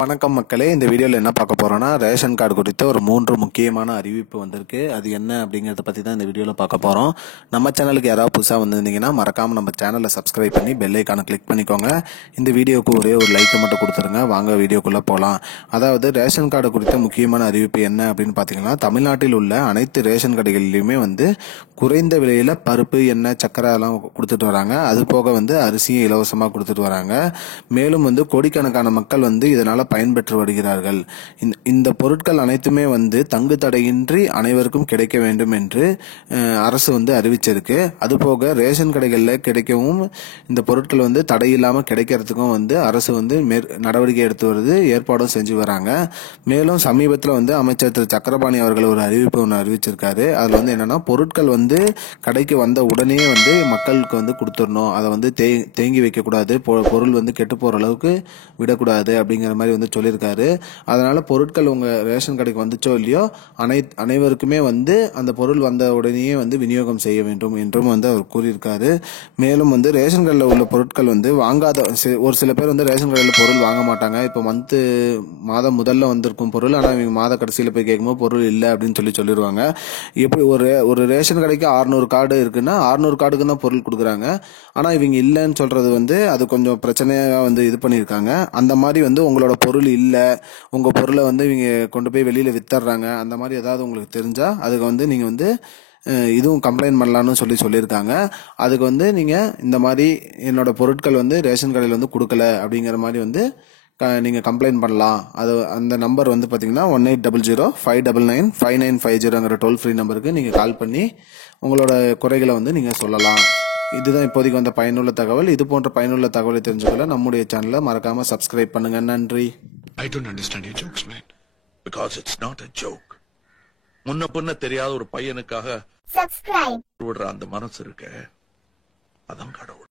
வணக்கம் மக்களே, இந்த வீடியோவில் என்ன பார்க்க போகிறோன்னா ரேஷன் கார்டு குறித்த ஒரு 3 முக்கியமான அறிவிப்பு வந்திருக்கு. அது என்ன அப்படிங்கிறத பற்றி தான் இந்த வீடியோவில் பார்க்க போகிறோம். நம்ம சேனலுக்கு யாராவது புதுசாக வந்திருந்தீங்கன்னா மறக்காமல் நம்ம சேனலை சப்ஸ்கிரைப் பண்ணி பெல் ஐக்கானை கிளிக் பண்ணிக்கோங்க. இந்த வீடியோவுக்கு ஒரே ஒரு லைக்கை மட்டும் கொடுத்துருங்க. வாங்க வீடியோக்குள்ளே போகலாம். அதாவது ரேஷன் கார்டு குறித்த முக்கியமான அறிவிப்பு என்ன அப்படின்னு பார்த்தீங்கன்னா, தமிழ்நாட்டில் உள்ள அனைத்து ரேஷன் கடைகளிலுமே குறைந்த விலையில் பருப்பு, எண்ணெய், சக்கரை எல்லாம் கொடுத்துட்டு வராங்க. அது போக அரிசியும் இலவசமாக கொடுத்துட்டு வராங்க. மேலும் கோடிக்கணக்கான மக்கள் இதனால் பயன்பெற்று வருகிறார்கள். இந்த பொருட்கள் அனைத்துமே தங்கு தடையின்றி அனைவருக்கும் கிடைக்க வேண்டும் என்று அரசு அறிவிச்சிருக்கு. அதுபோக ரேஷன் கடைகளில் கிடைக்கவும் இந்த பொருட்கள் தடையில்லாமல் கிடைக்கிறதுக்கும் அரசு நடவடிக்கை எடுத்து வருது, ஏற்பாடும் செஞ்சு வராங்க. மேலும் சமீபத்தில் அமைச்சர் திரு சக்கரபாணி அவர்கள் ஒரு அறிவிப்பு ஒன்று அறிவிச்சிருக்காரு. அதில் என்னன்னா, பொருட்கள் கடைக்கு வந்த உடனே மக்களுக்கு கொடுத்துடணும், அதை தேங்கி வைக்கக்கூடாது, பொருள் கெட்டு போகிற அளவுக்கு விடக்கூடாது அப்படிங்கிற மாதிரி சொல்லியிருக்காரு. அதனால பொருட்கள் உங்க ரேஷன் கடைக்கு வந்துச்சோ இல்லையோ அனைவருக்குமே அந்த பொருள் வந்த உடனேயே விநியோகம் செய்ய வேண்டும் என்றும் அவர் கூறியிருக்காரு. மேலும் ரேஷன் கடையில் உள்ள பொருட்கள் வாங்காத ஒரு சில பேர் ரேஷன் கடையில் பொருள் வாங்க மாட்டாங்க. இப்போ மாதம் முதல்ல வந்திருக்கும் பொருள், ஆனால் இவங்க மாத கடைசியில் போய் கேட்கும்போது பொருள் இல்லை அப்படின்னு சொல்லிடுவாங்க. எப்படி ஒரு ரேஷன் கடைக்கு 600 கார்டு இருக்குன்னா 600 கார்டுக்கு தான் பொருள் கொடுக்குறாங்க. ஆனால் இவங்க இல்லைன்னு சொல்றது அது கொஞ்சம் பிரச்சனையாக இது பண்ணியிருக்காங்க. அந்த மாதிரி உங்களோட பொருள் இல்லை, உங்க பொருளை இவங்க கொண்டு போய் வெளியில வித்துறாங்க, அந்த மாதிரி ஏதாவது உங்களுக்கு தெரிஞ்சா அதுக்கு நீங்க இதுவும் கம்ப்ளைண்ட் பண்ணலாம்னு சொல்லியிருக்காங்க. அதுக்கு நீங்க இந்த மாதிரி என்னோட பொருட்கள் ரேஷன் கடையில் கொடுக்கல அப்படிங்கிற மாதிரி நீங்க கம்ப்ளைண்ட் பண்ணலாம். அது அந்த நம்பர் பாத்தீங்கன்னா 1800599590 டோல் ஃப்ரீ நம்பருக்கு நீங்க கால் பண்ணி உங்களோட குறைகளை நீங்க சொல்லலாம். இதுதான் இப்போதைக்கு வந்த பயனுள்ள தகவல். இது போன்ற பயனுள்ள தகவலை தெரிஞ்சுக்கொள்ள நம்முடைய சேனலை மறக்காம சப்ஸ்கிரைப் பண்ணுங்க. நன்றி. I don't understand your jokes, man. Because it's not a joke. முன்ன பின்ன தெரியாத ஒரு பையனுக்காக விடுற அந்த மனசு இருக்க, அதான் கடவுள்.